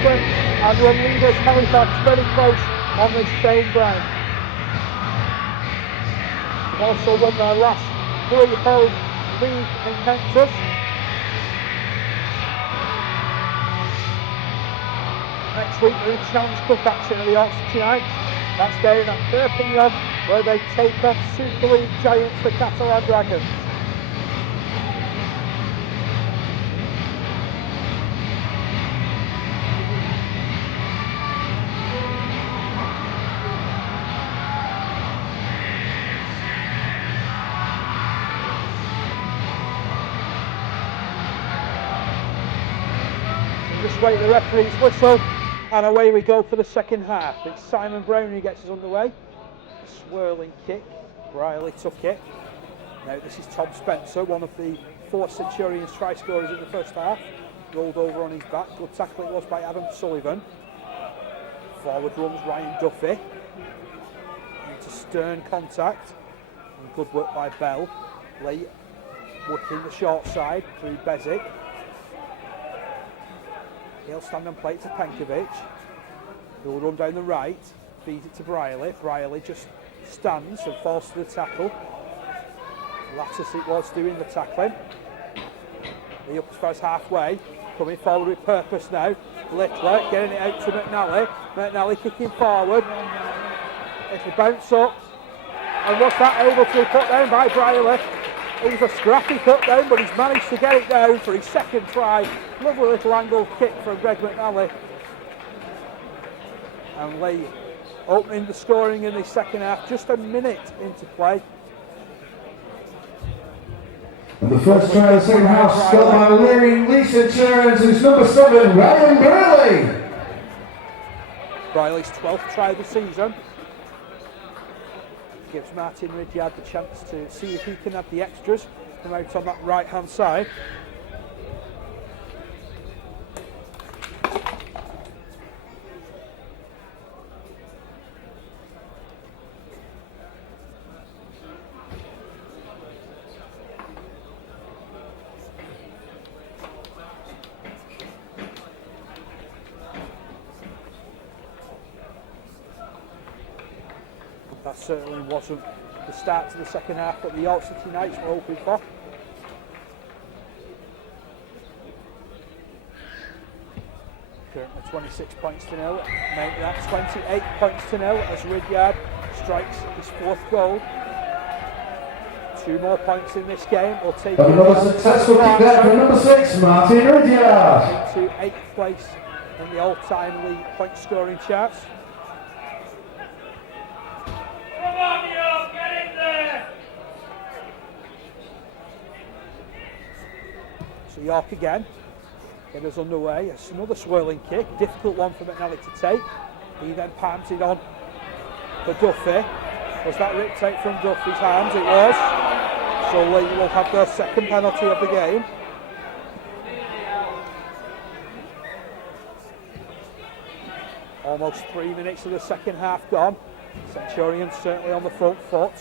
sprint, and run leaders Halifax very close on this same ground. Also won their last 3 home league encounters. Next week they're in Challenge Cup action at the Oxford tonight. That's down at Birkenhead, where they take on Super League giants, the Catalan Dragons. Just wait the referee's whistle, and away we go for the second half. It's Simon Brown who gets us underway. A swirling kick, Riley took it. Now this is Tom Spencer, one of the 4 Centurions try scorers in the first half. Rolled over on his back. Good tackle it was by Adam Sullivan. Forward runs Ryan Duffy. Into stern contact. And good work by Bell. Leigh working the short side through Bezic. He'll stand and play it to Penkovic. He'll run down the right, feed it to Briley. Briley just stands and falls to the tackle. Lattice it was doing the tackling. He up as far as halfway, coming forward with purpose now. Littler getting it out to McNally. McNally kicking forward. It'll bounce up. And what's that able to be put down by Briley? It was a scrappy cut down, but he's managed to get it down for his second try. Lovely little angled kick from Greg McNally. And Leigh opening the scoring in the second half, just a minute into play. The first try of the second half scored by Leigh Centurions, who's number 7, Ryan Briley. Briley's 12th try of the season. Gives Martin Ridyard the chance to see if he can have the extras come out on that right hand side. That certainly wasn't the start to the second half that the York City Knights were hoping for. Currently 26 points to nil, making that 28 points to nil as Ridyard strikes his 4th goal. 2 more points in this game will take another successful kick there from number 6, Martin Ridyard. Into 8th place in the all-time league point scoring charts. So York again, get us underway. It's another swirling kick, difficult one for McNally to take. He then palms it on for Duffy. Was that ripped out from Duffy's hands? It was. So Leigh will have their second penalty of the game. Almost 3 minutes of the second half gone. Centurions certainly on the front foot.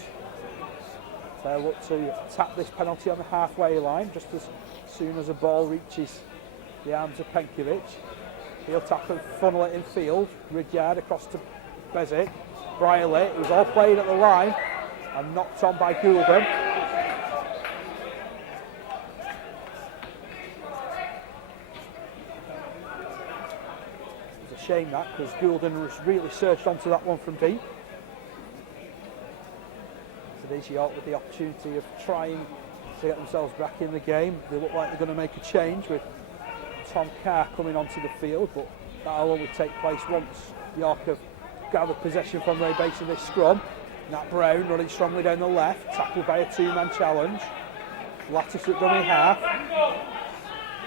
They'll look to tap this penalty on the halfway line just as soon as the ball reaches the arms of Penkovic. He'll tap and funnel it in field. Ridyard across to Bezic. Briley, it was all played at the line and knocked on by Goulden. It's a shame that, because Goulden was really surged onto that one from deep. So there's York with the opportunity of trying to get themselves back in the game. They look like they're going to make a change with Tom Carr coming onto the field, but that'll only take place once York have gathered possession from their base of this scrum. Nat Brown running strongly down the left, tackled by a 2-man challenge. Lattice at dummy half.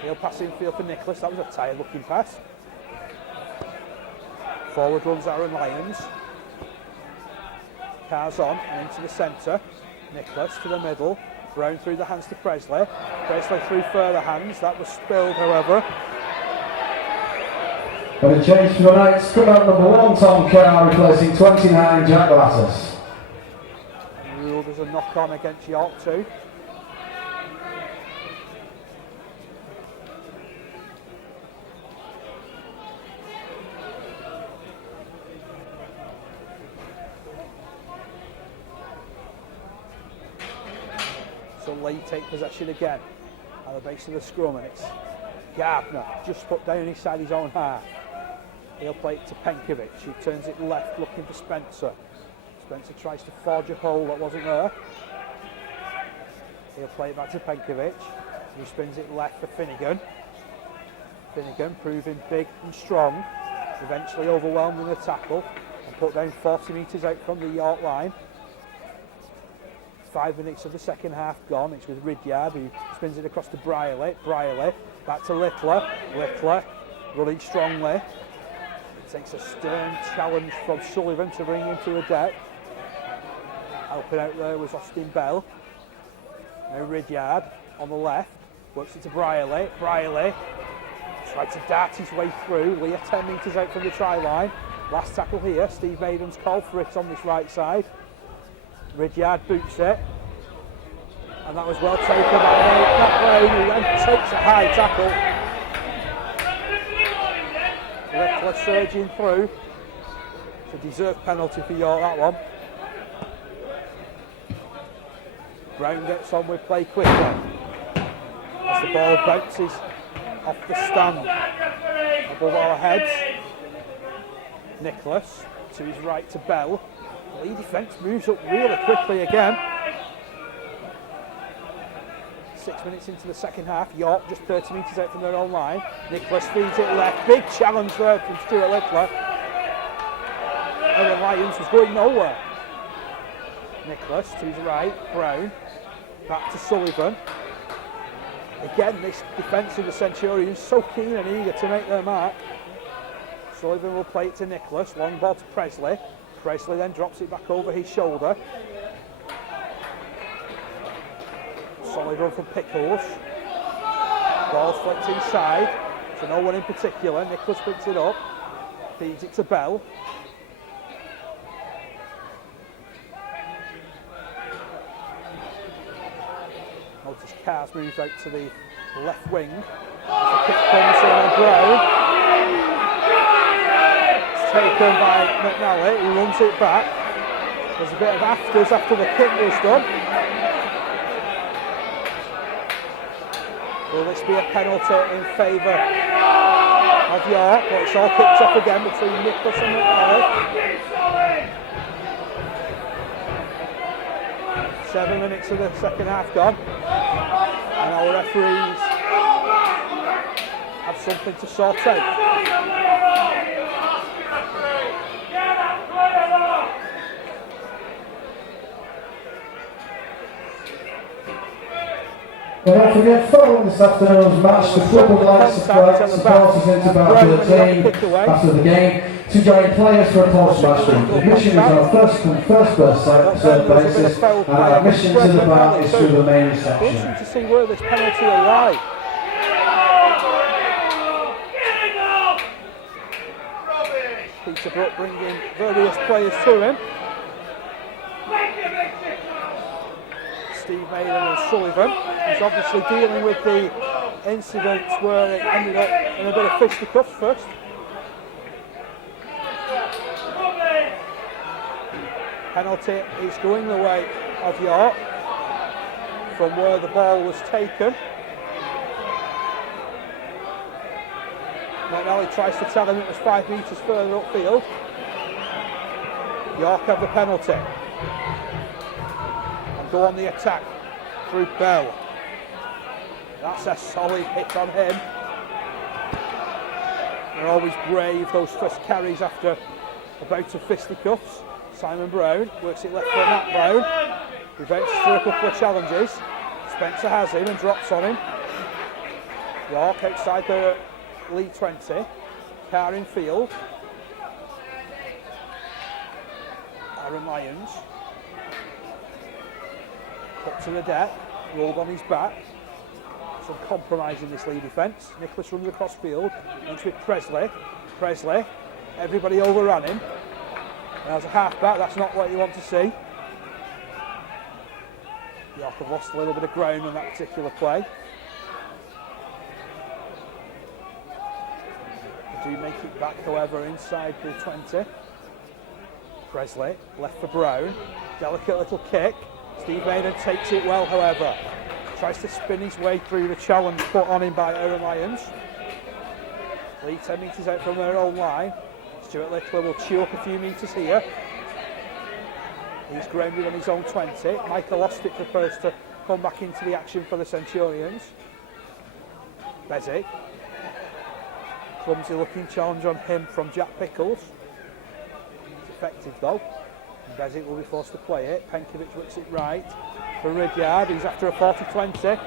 He'll pass infield for Nicholas. That was a tired looking pass. Forward runs Aaron Lyons. Carr's on and into the centre. Nicholas to the middle. Brown through the hands to Presley. Presley through further hands. That was spilled, however. And a change for the Knights. Come out number 1, Tom Carr, replacing 29, Jack Lattice. Ruled as a knock on against York too. Leigh take possession again at the base of the scrum, and it's Gardner just put down inside his own half. He'll play it to Penkovic, who turns it left looking for Spencer. Spencer tries to forge a hole that wasn't there. He'll play it back to Penkovic, who spins it left for Finnegan. Finnegan proving big and strong, eventually overwhelmed in the tackle and put down 40 metres out from the York line. 5 minutes of the second half gone. It's with Ridyard, who spins it across to Brierley. Brierley back to Littler. Littler running strongly. Takes a stern challenge from Sullivan to bring him to the deck. Helping out there was Austin Bell. Now Ridyard on the left. Works it to Brierley. Brierley tried to dart his way through. Leigh 10 metres out from the try line. Last tackle here. Steve Maiden's called for it on this right side. Ridyard boots it. And that was well taken by Matt Brown, who then takes a high tackle. Littler surging through. It's a deserved penalty for York, that one. Brown gets on with play quickly. As the ball bounces off the stand above our heads. Nicholas to his right to Bell. The Leigh defence moves up really quickly again. 6 minutes into the second half, York just 30 metres out from their own line. Nicholas feeds it left, big challenge there from Stuart Littler. And the Lions was going nowhere. Nicholas to his right, Brown, back to Sullivan. Again, this defence of the Centurions so keen and eager to make their mark. Sullivan will play it to Nicholas, long ball to Presley. Presley then drops it back over his shoulder. Solid run from Pickles. Ball flicked inside to no one in particular. Nicholas picks it up, feeds it to Bell. Notice Cars moves out to the left wing. The kick comes in on Brown. It's taken by McNally, who runs it back. There's a bit of afters after the kick was done. Will this be a penalty in favour of York? But it's all kicked off again between Nicholas and McNally. 7 minutes of the second half gone. And our referees have something to sort out. And don't forget, following this afternoon's match, the club would like supporters into back to the team after the game to join players for a post-match drink. Admission is on a first served basis, and admission to the bar is through the main reception. Interesting to see where this penalty will lie. Peterbrook bringing various players to him. Steve Maiden and Sullivan. He's obviously dealing with the incident where it ended up in a bit of fisticuffs first. Penalty is going the way of York from where the ball was taken. McNally tries to tell him it was 5 metres further upfield. York have the penalty. Go on the attack through Bell. That's a solid hit on him. They're always brave, those first carries after a bout of fisticuffs. Simon Brown works it left for Matt Brown. Prevents through a couple of challenges. Spencer has him and drops on him. York outside the Leigh 20. Carr in field. Aaron Lyons. Up to the deck, rolled on his back. Some compromise in this Leigh defence. Nicholas runs across field, into with Presley. Presley, everybody overran him. And as a half-back, that's not what you want to see. York have lost a little bit of ground on that particular play. They do make it back, however, inside the 20. Presley, left for Brown. Delicate little kick. Steve Maiden takes it well, however. Tries to spin his way through the challenge put on him by Owen Lyons. Leigh 10 metres out from their own line. Stuart Littler will chew up a few metres here. He's grounded on his own 20. Michael Ostick prepares to come back into the action for the Centurions. Bezic. Clumsy looking challenge on him from Jack Pickles. It's effective though. And Bezic will be forced to play it. Penkovic whips it right for Ridyard. He's after a 40-20.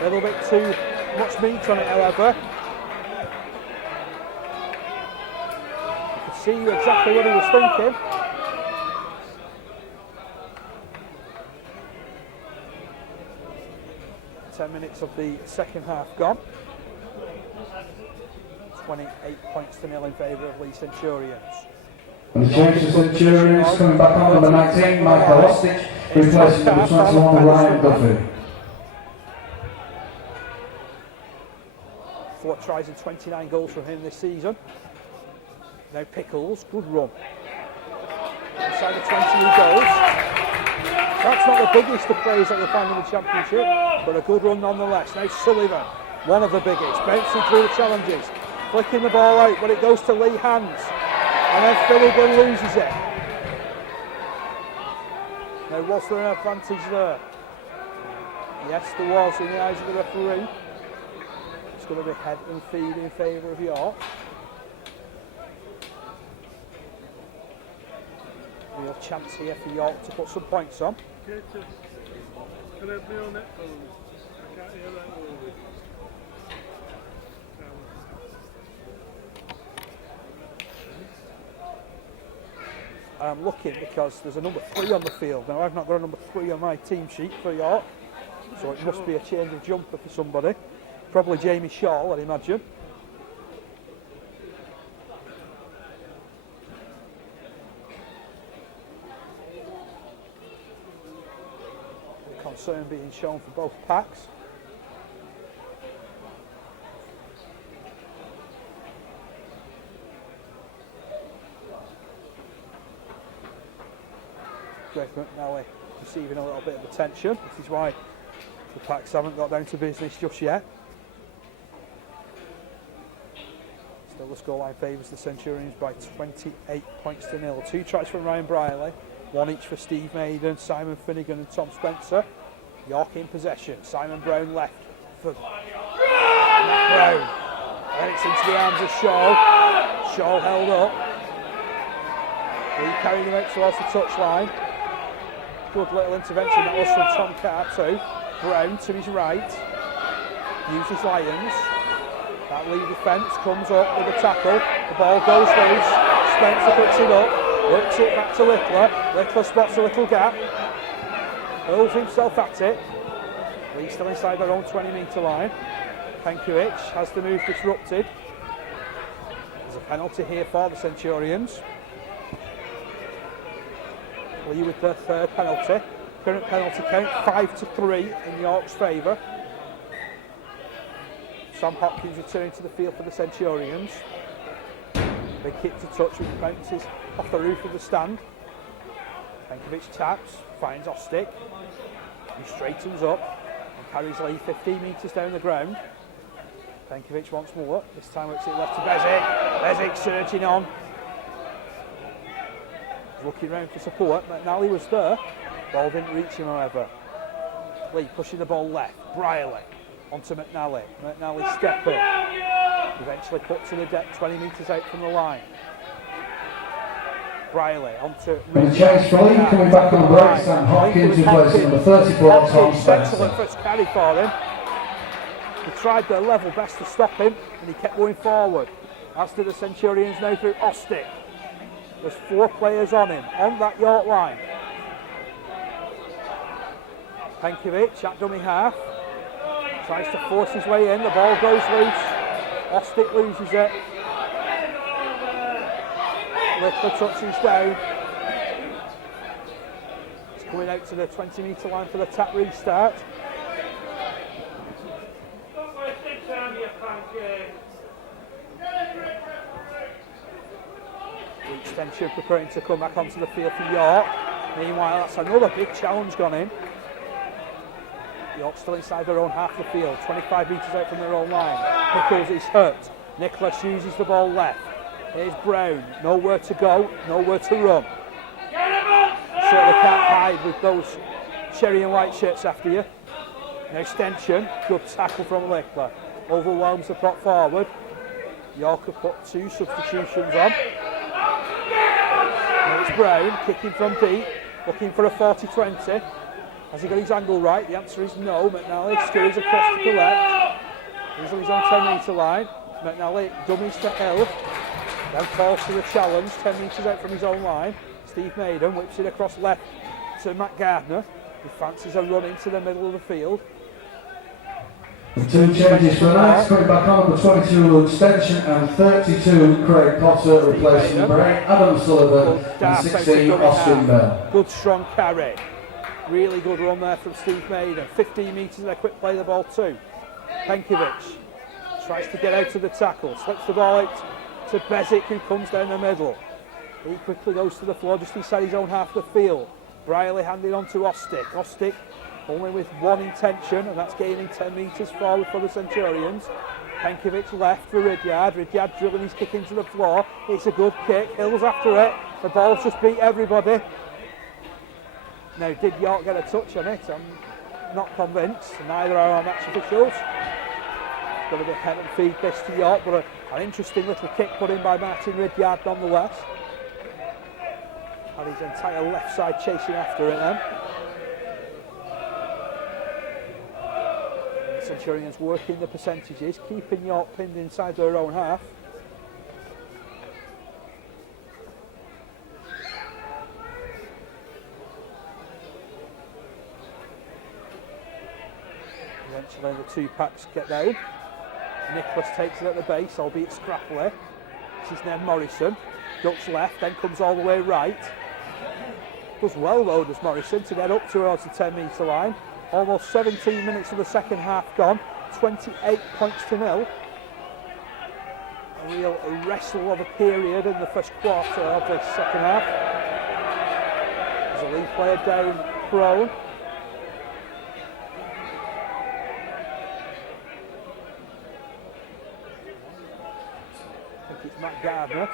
A little bit too much meat on it, however. You can see exactly what he was thinking. Minutes of the second half gone. 28 points to 0 in favour of Leigh Centurions. And the change to Centurions coming back on number 19, Michael Ostick, replacing number 21, Ryan Duffy. 4 tries and 29 goals from him this season. Now Pickles, good run. Inside the 20 goals. That's not the biggest of players that you'll find in the Championship, but a good run nonetheless. Now Sullivan, one of the biggest, bouncing through the challenges, flicking the ball out, but it goes to Leigh hands, and then Philligan loses it. Now, was there an advantage there? Yes, there was in the eyes of the referee. It's going to be head and feed in favour of York. Real chance here for York to put some points on. Can I have my own headphones? I can't hear that movie. I'm looking because there's a number 3 on the field. Now I've not got a number 3 on my team sheet for York, so it must be a change of jumper for somebody. Probably Jamie Shaw, I'd imagine. Concern being shown for both packs. Greg McNally receiving a little bit of attention. This is why the packs haven't got down to business just yet. Still the scoreline favours the Centurions by 28 points to 0. 2 tries from Ryan Brierley, 1 each for Steve Maiden, Simon Finnegan and Tom Spencer. York in possession. Simon Brown left for Brown. And it's into the arms of Shaw. Shaw held up. Leigh carrying him out towards the touchline. Good little intervention that was from Tom Carr too. Brown to his right. Uses Lyons. That Leigh defence comes up with a tackle. The ball goes loose. Spencer picks it up. Works it back to Littler. Littler spots a little gap. Hurls himself at it. Leigh still inside their own 20-metre line. Penkovic has the move disrupted. There's a penalty here for the Centurions. Leigh with their third penalty. Current penalty count 5-3 in York's favour. Sam Hopkins returning to the field for the Centurions. Big kick to touch which bounces off the roof of the stand. Penkovic taps, finds Ostick. He straightens up and carries Leigh 15 metres down the ground. Penkovic once more, this time it's it left to Bezic. Bezic surging on. Looking round for support. McNally was there. Ball didn't reach him, however. Leigh pushing the ball left. Brierley onto McNally. McNally stepping. Eventually put to the deck 20 metres out from the line. Brierley onto And the change for Leigh coming back on the right. Sam Hopkins replacing number 34, Tom Spencer. Excellent first carry for him. They tried their level best to stop him and he kept going forward. As to the Centurions now through Ostick. There's 4 players on him, on that York line. Penkovic at dummy half. Tries to force his way in, the ball goes loose. Ostick loses it. Littler touches down. It's coming out to the 20-metre line for the tap restart. Extension preparing to come back onto the field for York. Meanwhile, that's another big challenge gone in. York still inside their own half of the field, 25 metres out from their own line. Pickles is hurt. Nicholas uses the ball left. Here's Brown, nowhere to go, nowhere to run. Certainly can't hide with those cherry and white shirts after you. An extension, good tackle from Lickler. Overwhelms the prop forward. York have put 2 substitutions on. Now it's Brown, kicking from deep, looking for a 40-20. Has he got his angle right? The answer is no. McNally steers across to the left. He's on his own 10-metre line. McNally dummies to Hill. Then falls to the challenge, 10 metres out from his own line. Steve Maiden whips it across left to Matt Gardner. He fancies a run into the middle of the field. 2 changes for that. Coming back on, the 22 extension and 32 Craig Potter replacing Brian Adam Sullivan and 16 Austin Bell. Good strong carry. Really good run there from Steve Maiden. 15 metres and a quick play the ball too. Penkovic tries to get out of the tackle, slips the ball out to Bezic, who comes down the middle. He quickly goes to the floor just inside his own half of the field. Briley handed on to Ostick. Ostick only with one intention, and that's gaining 10 metres forward for the Centurions. Penkovic left for Ridyard. Ridyard drilling his kick into the floor. It's a good kick. Hill's after it. The ball's just beat everybody. Now, did York get a touch on it? I'm not convinced. Neither are our match officials. Got a bit head and feed this to York, but an interesting little kick put in by Martin Ridyard nonetheless. And his entire left side chasing after it then. The Centurions working the percentages, keeping York pinned inside their own half. Eventually the 2 packs get down. Nicholas takes it at the base, albeit scrappily. This is now Morrison. Ducks left, then comes all the way right. Does well though, does Morrison, to get up towards the 10-metre line. Almost 17 minutes of the second half gone. 28 points to 0. A real wrestle of a period in the first quarter of this second half. There's a lead player down prone. I think it's Matt Gardner.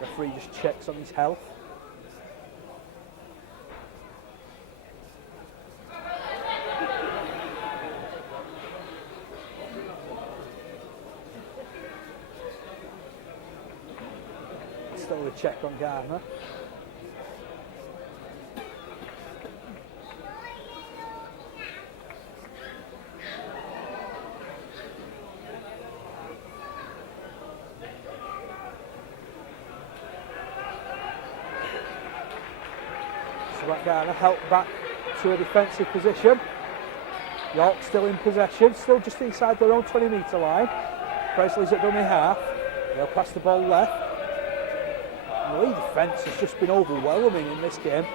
The referee just checks on his health. Still a check on Gardner. Gardner helped back to a defensive position. York still in possession, still just inside their own 20-metre line. Presley's at dummy half. They'll pass the ball left. The lead defence has just been overwhelming in this game.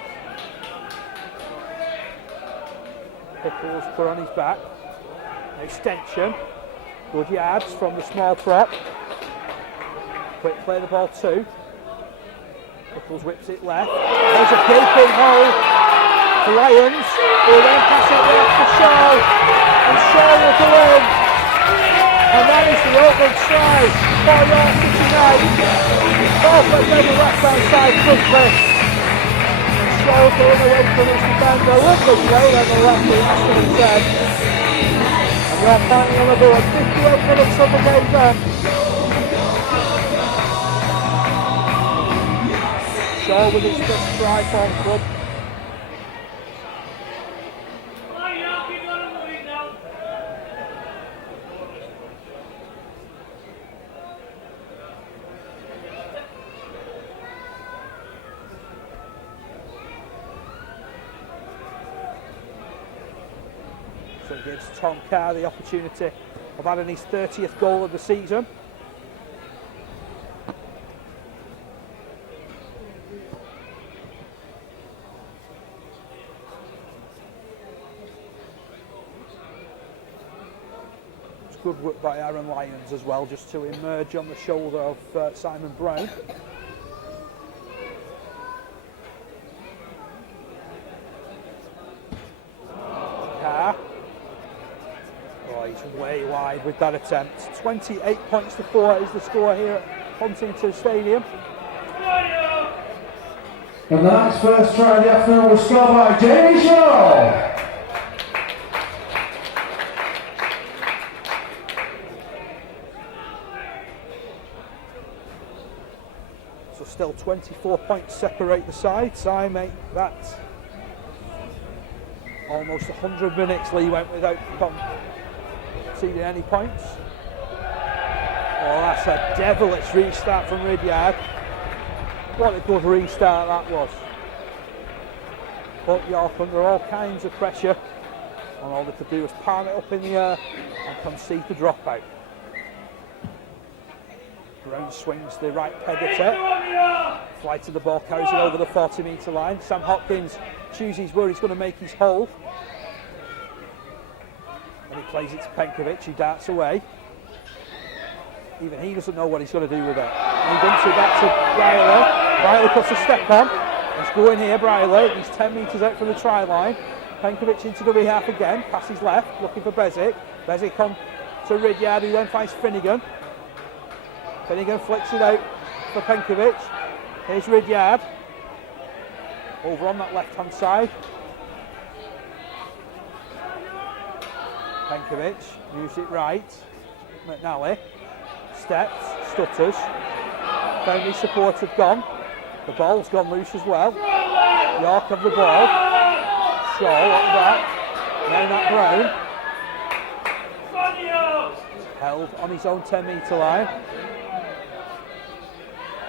Pickles put on his back. An extension. Good yards from the small prop. Quick play the ball too. Pickles whips it left. There's a gaping hole for Lions, who then pass it left to Shaw, and Shaw will go in. And that is the open try for York City Knights. Perfect down the left hand side quickly. And Shaw going away from his defender. Lovely play on the left, it has to be said. And York fighting on the board. 58 minutes of the game done. Shaw with his first try for the club. So it gives Tom Carr the opportunity of adding his 30th goal of the season. Good work by Aaron Lyons as well, just to emerge on the shoulder of Simon Brown. It's way wide with that attempt. 28 points to 4 is the score here at Huntington Stadium. And the next first try of the afternoon was scored by Jamie Shaw. So still 24 points separate the sides. I make that almost 100 minutes Leigh went without conceding any points. Oh, that's a devilish restart from Ridyard. What a good restart that was. But York under all kinds of pressure, and all they could do was palm it up in the air and concede the dropout. Brown swings the right peg at it. Flight of the ball carries it over the 40-metre line. Sam Hopkins chooses where he's going to make his hole. And he plays it to Penkovic, he darts away. Even he doesn't know what he's going to do with it. And he dumps it back to Briley. Briley puts a step on. He's going here, Briley. He's 10 metres out from the try line. Penkovic into the half again. Passes left, looking for Bezic. Bezic on to Ridyard, who then finds Finnegan. Finnegan flicks it out for Penkovic. Here's Ridyard. Over on that left-hand side. Penkovic moves it right. McNally steps, stutters. Boundary support had gone. The ball's gone loose as well. York have the ball. Shaw at the back. Now Nat Brown. Held on his own 10-metre line.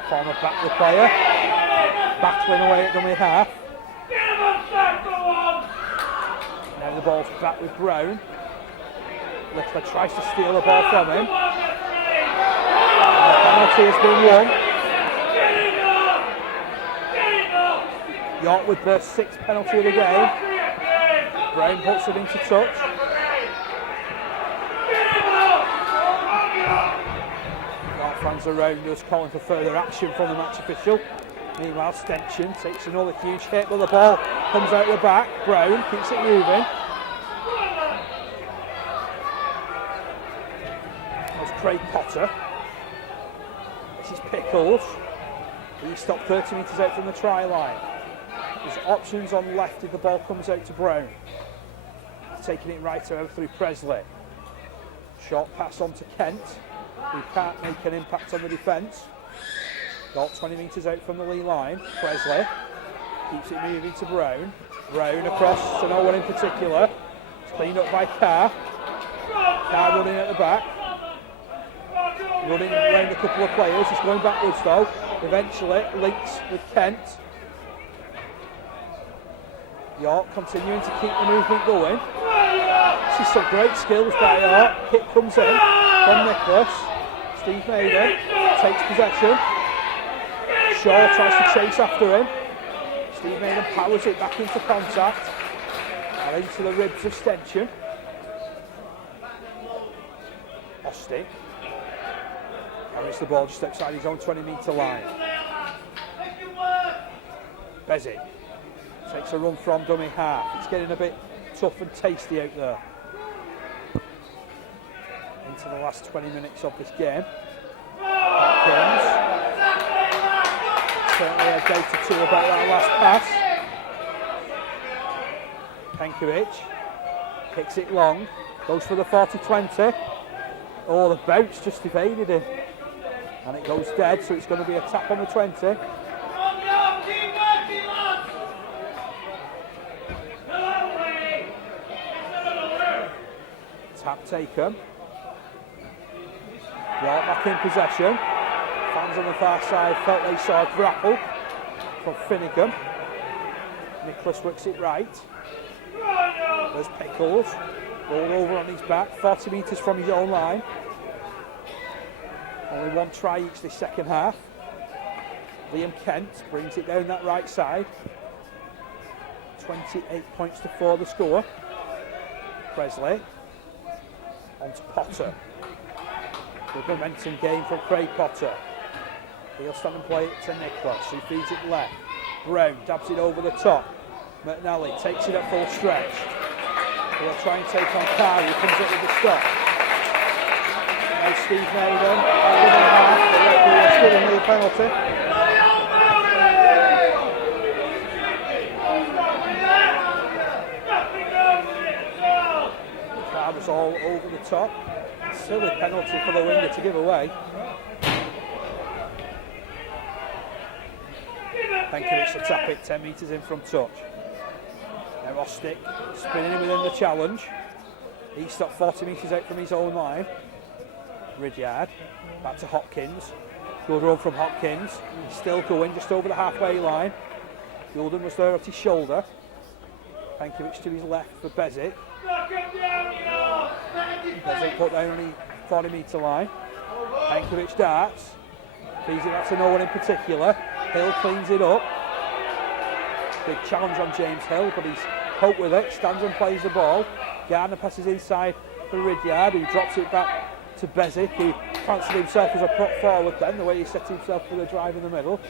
Former backward player. Battling away at dummy half. Now the ball's back with Brown. Littler tries to steal the ball from him. And the penalty has been won. York with the 6th penalty of the game. Brown puts it into touch. York fans around us calling for further action from the match official. Meanwhile, Stenson takes another huge hit, but the ball comes out the back. Brown keeps it moving. Craig Potter. This is Pickles. He stopped 30 metres out from the try line. There's options on left if the ball comes out to Brown. Taking it right over through Presley. Short pass on to Kent, who can't make an impact on the defence. Got 20 metres out from the Leigh line. Presley keeps it moving to Brown. Brown across to no one in particular. It's cleaned up by Carr. Carr running at the back. Running around a couple of players, he's going backwards though. Eventually links with Kent. York continuing to keep the movement going. This is some great skills by York. Kick comes in from Nicholas. Steve Maiden takes possession. Shaw tries to chase after him. Steve Maiden powers it back into contact. And into the ribs of Stenson. Ostick carries the ball just outside his own 20-metre line. Bezic takes a run from dummy half. It's getting a bit tough and tasty out there. Into the last 20 minutes of this game. Hopkins. Certainly a day to two about that last pass. Penkovic kicks it long. Goes for the 40-20. Oh, the bounce just evaded him. And it goes dead, so it's going to be a tap on the 20. Tap taken. York back in possession. Fans on the far side felt they saw a grapple from Finnegan. Nicholas works it right. There's Pickles. Rolled over on his back, 40 metres from his own line. Only one try each this second half. Liam Kent brings it down that right side. 28 points to 4 the score. Presley on to Potter. Good momentum game from Craig Potter. He'll stand and play it to Nicholas, who feeds it left. Brown dabs it over the top. McNally takes it at full stretch. He'll try and take on Carr, who comes up with the stop. by Steve Naden. The referee was giving me a penalty. That was all over the top. Silly penalty for the winger to give away. Penkovic to tap it 10 metres in from touch. Now Ostick spinning within the challenge. He stopped 40 metres out from his own line. Ridyard back to Hopkins. Good run from Hopkins. He's still going just over the halfway line. Gulden was there at his shoulder. Penkovic to his left for Bezic. Bezic put down on the 40 metre line. Penkovic darts. Feeds it out to no one in particular. Hill cleans it up. Big challenge on James Hill, but he's coped with it. Stands and plays the ball. Gardner passes inside for Ridyard, who drops it back to Bezic, who fancied himself as a prop forward then, the way he set himself for the drive in the middle.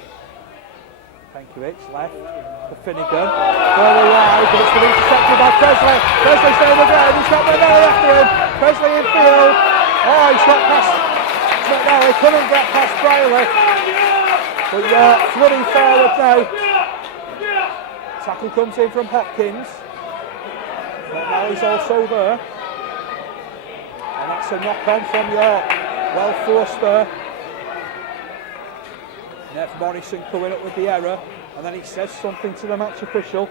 Penkovic left for Finnegan. Further wide, but it's been intercepted by Presley. Presley's down the ground, he's got McNally after him. Presley in field. Oh, he's got past McNally, couldn't get past Briley. But yeah, flooding forward now. Tackle comes in from Hopkins. McNally's also there. And that's a knock on from York. Well forced there. Nev Morrison coming up with the error, and then he says something to the match official.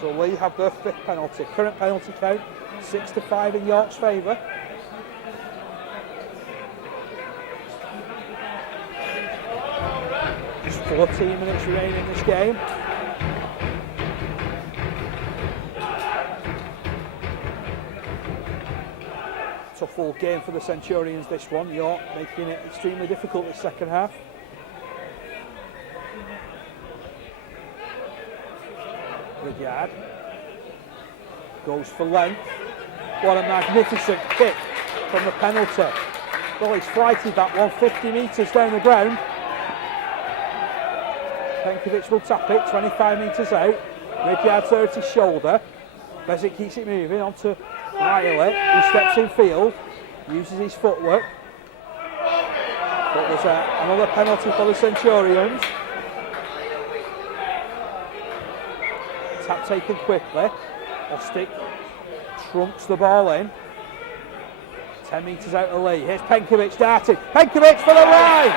So Leigh have their 5th penalty. Current penalty count 6-5 in York's favour. Just 14 minutes remaining in this game. Tough full game for the Centurions, this one. York making it extremely difficult this second half. Ridyard goes for length. What a magnificent kick from the penalty. Well, he's flighted that one 50 metres down the ground. Penkovic will tap it 25 metres out. Ridyard's there at his shoulder. Bezic keeps it moving onto Riley, who steps in field, uses his footwork. But there's another penalty for the Centurions. Tap taken quickly. Ostick trumps the ball in. 10 metres out of Leigh. Here's Penkovic darting. Penkovic for the line!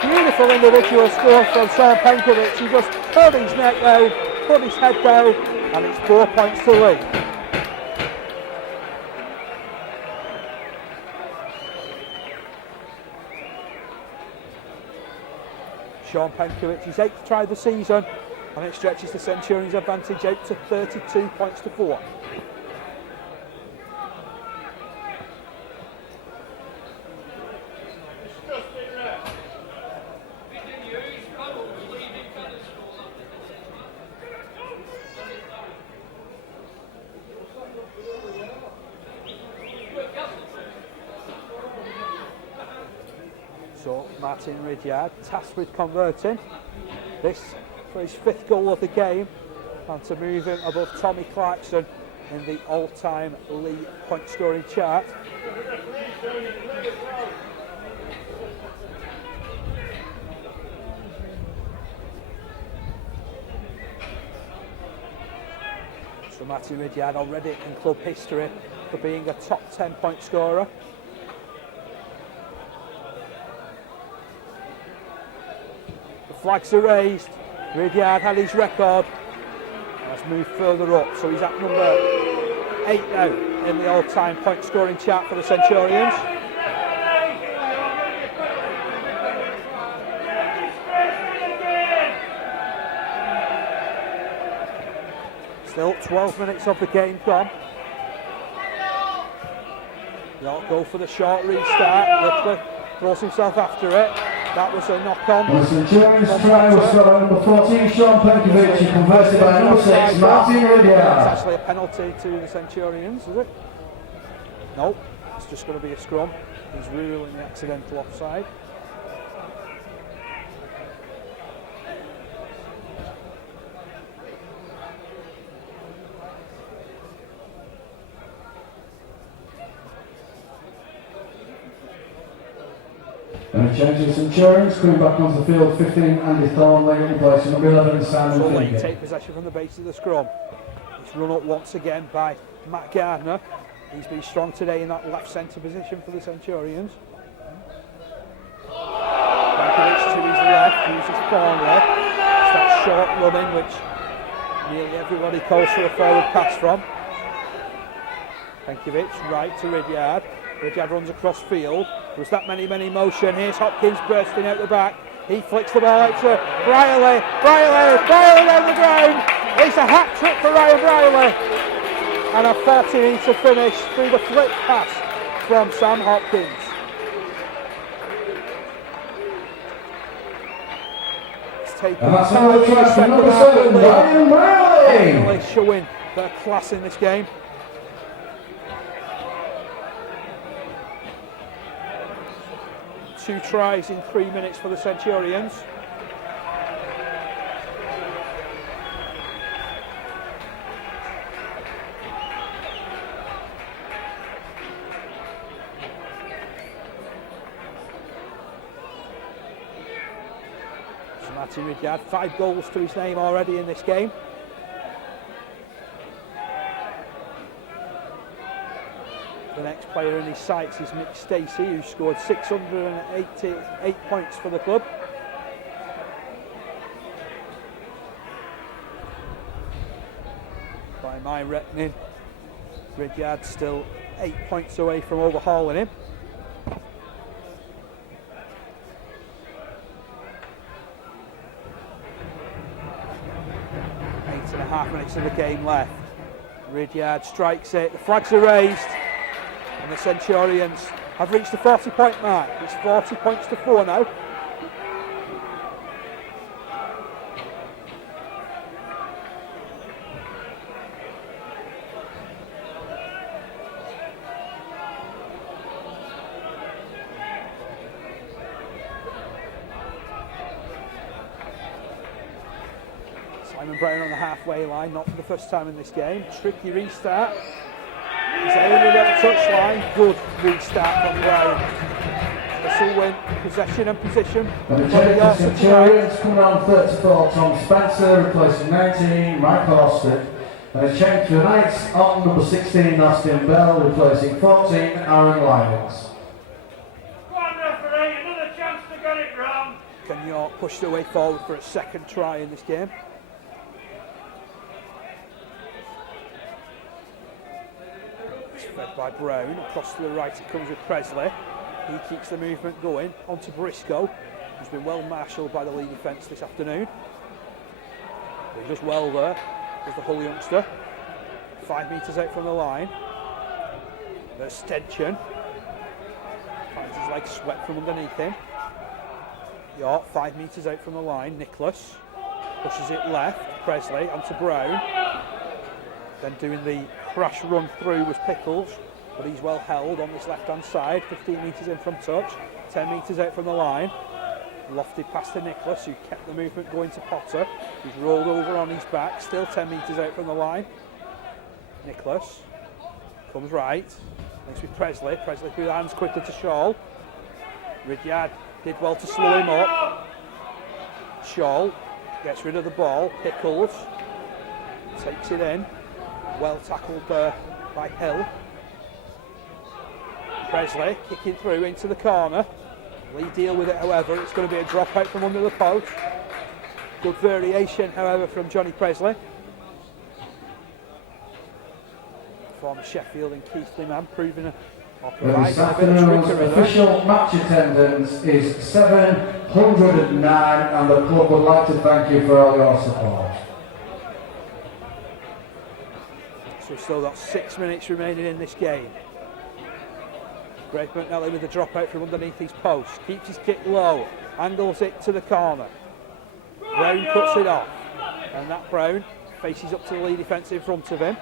Beautiful individual score from Sean Penkovic. He just held his neck down, put his head down, and it's 4 points to Leigh. Sean Penkovic, his 8th try of the season, and it stretches the Centurions' advantage out to 32 points to 4. So Martin Ridyard tasked with converting this for his 5th goal of the game and to move him above Tommy Clarkson in the all-time Leigh point scoring chart. So Martin Ridyard already in club history for being a top 10 point scorer. The flags are raised. Ridyard had his record. Let's move further up. So he's at number 8 now in the all-time point scoring chart for the Centurions. Still 12 minutes of the game gone. York go for the short restart. Littler throws himself after it. That was a knock-on. The Centurions try was got on number 14, Sean Penkovic, and converted by number 6, Martin Ridyard. It's actually a penalty to the Centurions, is it? No, it's just going to be a scrum. He's ruling the accidental offside. And a change to the Centurions, coming back onto the field, 15 Andy Thornley, replacing number 11 Simon So Finnegan. Leigh take possession from the base of the scrum. It's run up once again by Matt Gardner. He's been strong today in that left centre position for the Centurions. Bankovic to his left, uses Thornley. It's that short running which nearly everybody calls for a forward pass from. Bankovic right to Ridyard. Ridyard runs across field. There's that many motion. Here's Hopkins bursting out the back. He flicks the ball out to Briley. Briley down the ground. It's a hat trick for Ryan Briley. And a 40-metre finish through the flip pass from Sam Hopkins. It's taken And that's another try for number 7, Ryan Briley. Showing their class in this game. Two tries in 3 minutes for the Centurions. So Martin Ridyard, 5 goals to his name already in this game. The next player in his sights is Mick Stacey, who scored 688 points for the club. By my reckoning, Ridyard's still 8 points away from overhauling him. 8.5 minutes of the game left. Ridyard strikes it, the flags are raised. And the Centurions have reached the 40-point mark. It's 40 points to 4 now. Simon Brown on the halfway line, not for the first time in this game. Tricky restart. He's aiming at the touchline. Good restart from Brown. This will win possession and position. And the change to Centurions coming on 34, Tom Spencer, replacing 19, Michael Austin. And a change to the Knights on number 16, Austin Bell, replacing 14, Aaron Lyons. Go on, referee, another chance to get it wrong. Can York push their way forward for a second try in this game? Fed by Brown, across to the right it comes with Presley. He keeps the movement going, onto Briscoe, who's been well marshalled by the Leigh defence this afternoon. He does well there, as the Hull youngster. 5 metres out from the line. There's Stenchen. Finds his legs swept from underneath him. York, 5 metres out from the line, Nicholas. Pushes it left, Presley, onto Brown. Then doing the crash run through was Pickles, but he's well held on this left-hand side, 15 metres in from touch, 10 metres out from the line. Lofted past to Nicholas, who kept the movement going to Potter, who's rolled over on his back, still 10 metres out from the line. Nicholas comes right, links with Presley through the hands quickly to Shaw. Ridyard did well to slow him up. Shaw gets rid of the ball, Pickles takes it in. Well tackled by Hill. Presley kicking through into the corner. Leigh deal with it, however. It's going to be a drop out from under the post. Good variation, however, from Johnny Presley. Former Sheffield and Keighley man, proving This afternoon's official match attendance is 709, and the club would like to thank you for all your support. So we've still got 6 minutes remaining in this game. Greg McNally with the drop out from underneath his post. Keeps his kick low. Angles it to the corner. Brown cuts it off. And that Brown faces up to the Leigh defence in front of him.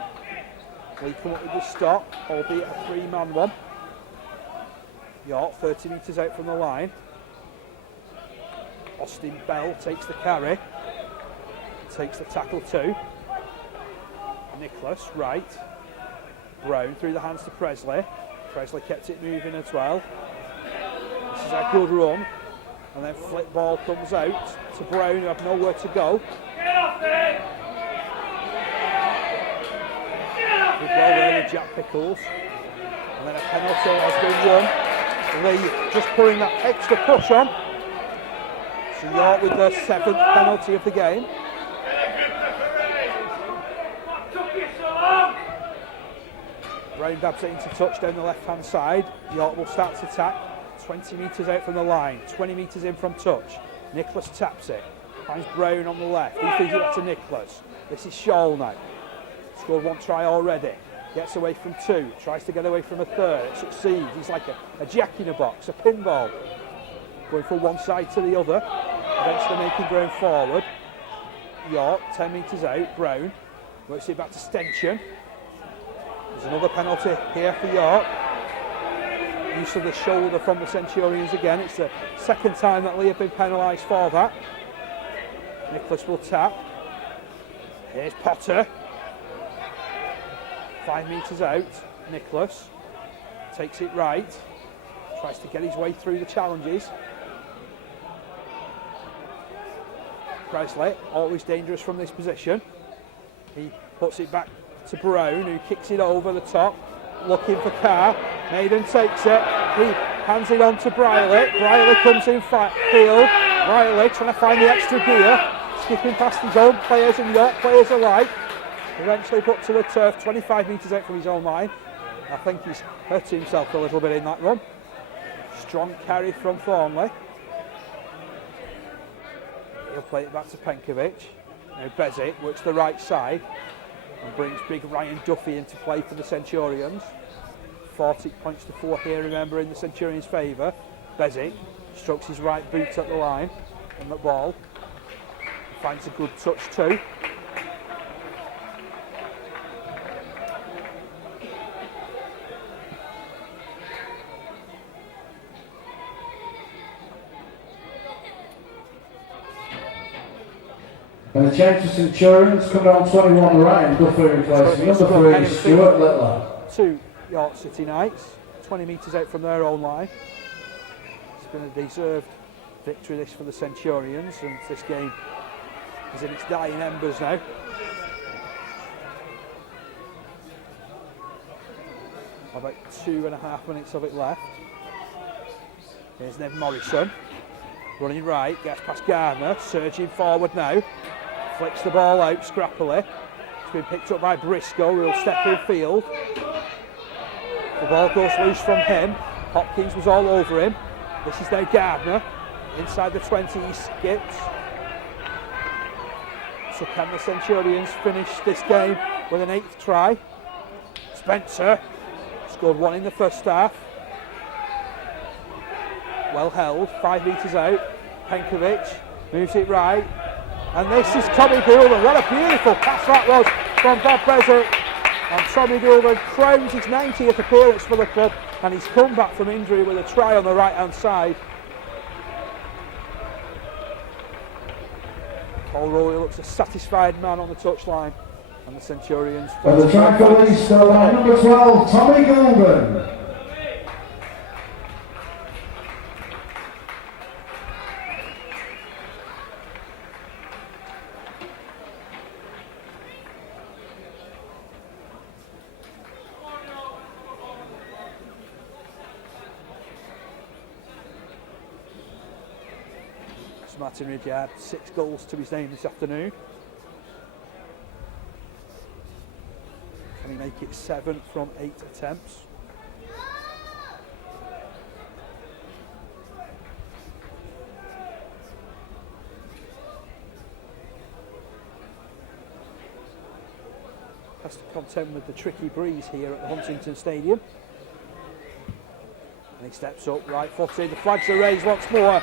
Leigh come up with the stop, albeit a 3-man one. York 30 metres out from the line. Austin Bell takes the carry. Takes the tackle too. Nicholas, right. Brown through the hands to Presley. Presley kept it moving as well. This is a good run. And then flick ball comes out to Brown, who have nowhere to go. Good ball there to Jack Pickles. And then a penalty has been won. Leigh just putting that extra push on. So York with their 7th penalty of the game. Brown dabs it into touch down the left hand side. York will start to attack. 20 metres out from the line, 20 metres in from touch. Nicholas taps it, finds Brown on the left. He feeds it back to Nicholas. This is Scholl now. Scored 1 try already. Gets away from 2, tries to get away from a 3rd. It succeeds. He's like a jack in a box, a pinball. Going from one side to the other. Eventually making ground forward. York, 10 metres out. Brown works it back to Stenchen. There's another penalty here for York. Use of the shoulder from the Centurions again. It's the 2nd time that Leigh have been penalised for that. Nicholas will tap. Here's Potter. 5 metres out. Nicholas takes it right. Tries to get his way through the challenges. Presley, always dangerous from this position. He puts it back to Brown, who kicks it over the top. Looking for Carr. Maiden takes it. He hands it on to Briley. Briley comes in field. Briley trying to find the extra gear. Skipping past his own players and York players alike. Eventually put to the turf, 25 metres out from his own line. I think he's hurt himself a little bit in that run. Strong carry from Thornley. He'll play it back to Penkovic. Now Bezic works the right side and brings big Ryan Duffy into play for the Centurions. 40 points to 4 here, remember, in the Centurions' favour. Bezic strokes his right boot at the line on the ball. Finds a good touch too. And the change to Centurions coming on 21 Ryan Duffy replacing number 3 Stuart Littler. 2 York City Knights, 20 metres out from their own line. It's been a deserved victory this for the Centurions, and this game is in its dying embers now. About 2.5 minutes of it left. Here's Nev Morrison, running right, gets past Gardner, surging forward now. Flicks the ball out scrappily. It's been picked up by Briscoe, who will step in field. The ball goes loose from him. Hopkins was all over him. This is now Gardner. Inside the 20, he skips. So can the Centurions finish this game with an 8th try? Spencer scored 1 in the first half. Well held, 5 metres out. Penkovic moves it right. And this is Tommy Goulden. What a beautiful pass that was from Bob Bezic. And Tommy Goulden crowns his 90th appearance for the club, and he's come back from injury with a try on the right hand side. Paul Rowley looks a satisfied man on the touchline, and the Centurions. And the try for Leigh still by number 12, Tommy Goulden. Martin Ridyard, 6 goals to his name this afternoon. Can he make it 7 from 8 attempts? Has to contend with the tricky breeze here at the Huntington Stadium. And he steps up, right footed, the flags are raised once more.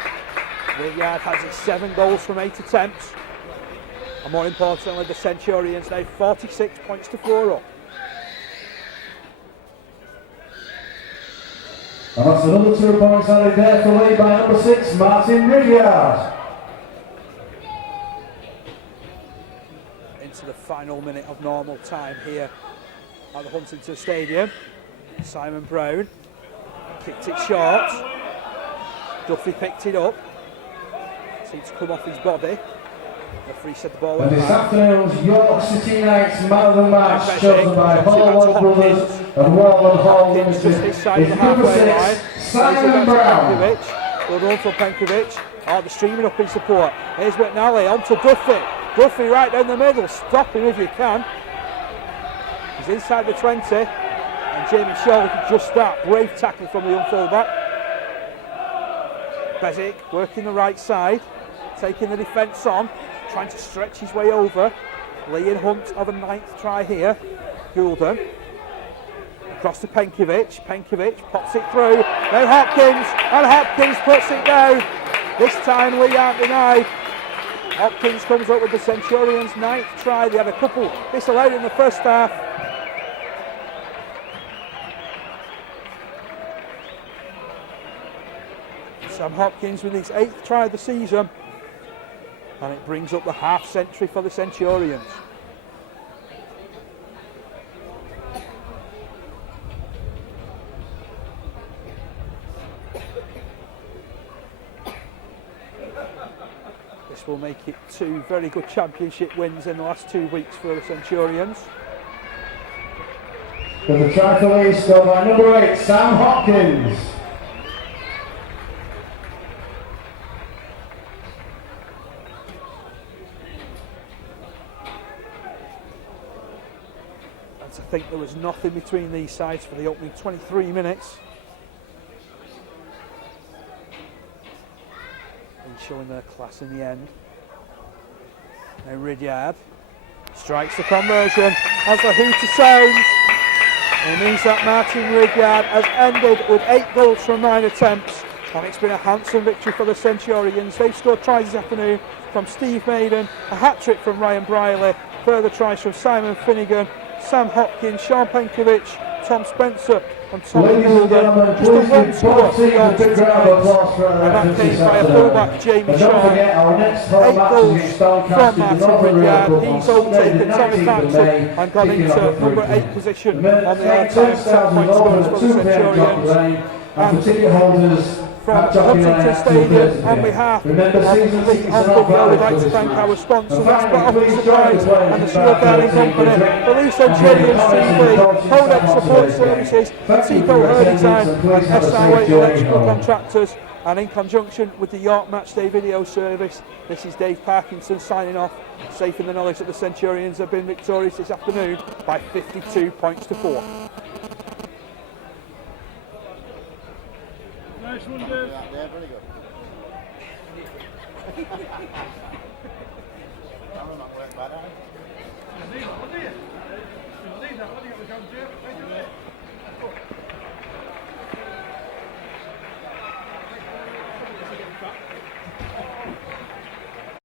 Ridyard has his 7 goals from 8 attempts. And more importantly, the Centurions now 46 points to 4 up. And that's another 2 points added there for Leigh by number 6, Martin Ridyard. Into the final minute of normal time here at the Huntington Stadium. Simon Brown kicked it short. Duffy picked it up. Seemed to come off his body. The referee said the ball went And this back. afternoon's York City Knights man of the match, Bezic, chosen by obviously Hall that's Brothers Hopkins. and Warland Hall Hopkins Limited. just this side of the It's number halfway line. 6, Simon Simon Brown. Penkovic. Good run from Penkovic. Oh, they're streaming up in support. Here's McNally on to Duffy. Duffy right down the middle. Stop him if you can. He's inside the 20. And Jamie Shaw just that. Brave tackle from the young fullback. Bezic working the right side. Taking the defence on. Trying to stretch his way over. Leigh in hunt of a 9th try here. Goulden. Across to Penkovic. Penkovic pops it through. Now Hopkins. And Hopkins puts it down. This time Leigh aren't denied. Hopkins comes up with the Centurions' 9th try. They had a couple disallowed in the first half. Sam Hopkins with his 8th try of the season. And it brings up the half century for the Centurions. This will make it 2 very good championship wins in the last 2 weeks for the Centurions. For the try for Leigh, scored by number 8, Sam Hopkins. And to think there was nothing between these sides for the opening 23 minutes. Showing their class in the end. Now Ridyard strikes the conversion as the hooter sounds. It means that Martin Ridyard has ended with 8 goals from 9 attempts, and it's been a handsome victory for the Centurions. They've scored tries this afternoon from Steve Maiden, a hat-trick from Ryan Briley, further tries from Simon Finnegan, Sam Hopkins, Sean Penkovic, Tom Spencer and Tom Goulden. Just a one score for York City Knights, and that came by a fullback, Jamie Shaw. 8 goals from Martin Ridyard. He's overtaken Tommy Paxton and gone into number 8 position on the all-time 10-point scorers for the Centurions. And from the Huntington Stadium, on behalf of the complete home club, we'd like to thank our sponsors, Expert Office Supplies and the Shield Guarding Company, Police Centurions TV, Codex Support Services, Tico Her Design and SRA Electrical Contractors. And in conjunction with the York Matchday Video Service, this is Dave Parkinson signing off, safe in the knowledge that the Centurions have been victorious this afternoon by 52 points to 4. Nice one, Dave. Yeah, very good. I'm not working bad, are You need that, what do you? You need that, what do you got the gun, Dave?